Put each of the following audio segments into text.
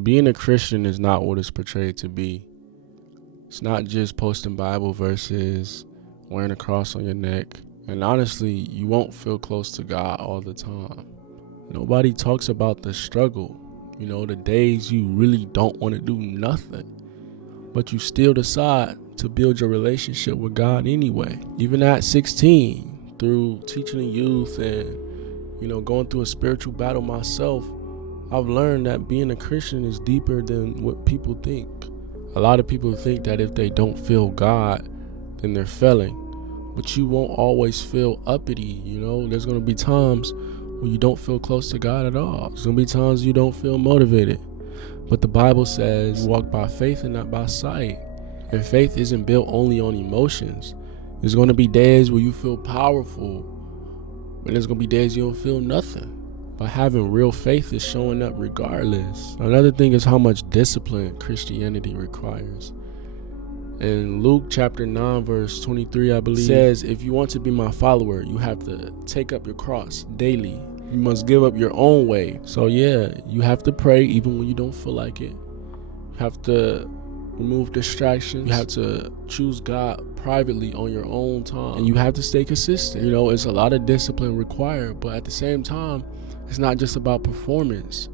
Being a Christian is not what it's portrayed to be. It's not just posting Bible verses, wearing a cross on your neck, and honestly, you won't feel close to God all the time. Nobody talks about the struggle, the days you really don't want to do nothing, but you still decide to build your relationship with God anyway. Even at 16, through teaching the youth and, going through a spiritual battle myself, I've learned that being a Christian is deeper than what people think. A lot of people think that if they don't feel God, then they're failing. But you won't always feel uppity, There's going to be times when you don't feel close to God at all. There's going to be times you don't feel motivated. But the Bible says, walk by faith and not by sight. And faith isn't built only on emotions. There's going to be days where you feel powerful, but there's going to be days you don't feel nothing. But having real faith is showing up regardless. Another thing is how much discipline Christianity requires. In Luke chapter 9 verse 23, I believe, says, if you want to be my follower, you have to take up your cross daily. You must give up your own way. So yeah, you have to pray even when you don't feel like it. You have to remove distractions. You have to choose God privately on your own time. And you have to stay consistent. It's a lot of discipline required, but at the same time, it's not just about performance.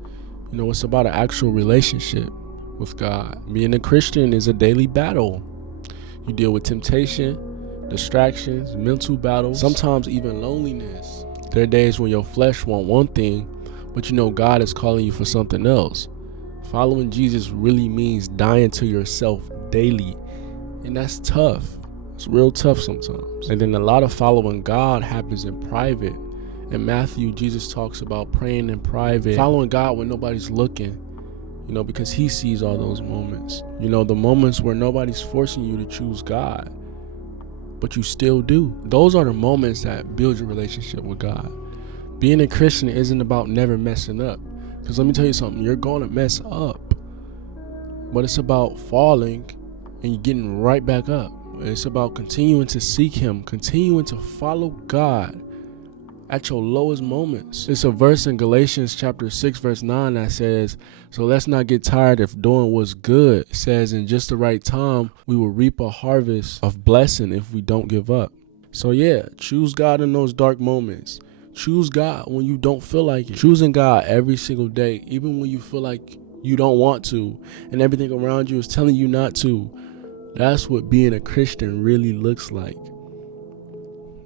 It's about an actual relationship with God. Being a Christian is a daily battle. You deal with temptation, distractions, mental battles, sometimes even loneliness. There are days when your flesh wants one thing, but God is calling you for something else. Following Jesus really means dying to yourself daily. And that's tough. It's real tough sometimes. And then a lot of following God happens in private. In Matthew, Jesus talks about praying in private, following God when nobody's looking, because he sees all those moments. The moments where nobody's forcing you to choose God, but you still do. Those are the moments that build your relationship with God. Being a Christian isn't about never messing up. Because let me tell you something, you're going to mess up. But it's about falling and getting right back up. It's about continuing to seek him, continuing to follow God at your lowest moments. It's a verse in Galatians chapter 6 verse 9 that says, so let's not get tired of doing what's good. It says in just the right time, we will reap a harvest of blessing if we don't give up. So yeah, choose God in those dark moments. Choose God when you don't feel like it. Choosing God every single day, even when you feel like you don't want to and everything around you is telling you not to. That's what being a Christian really looks like.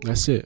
That's it.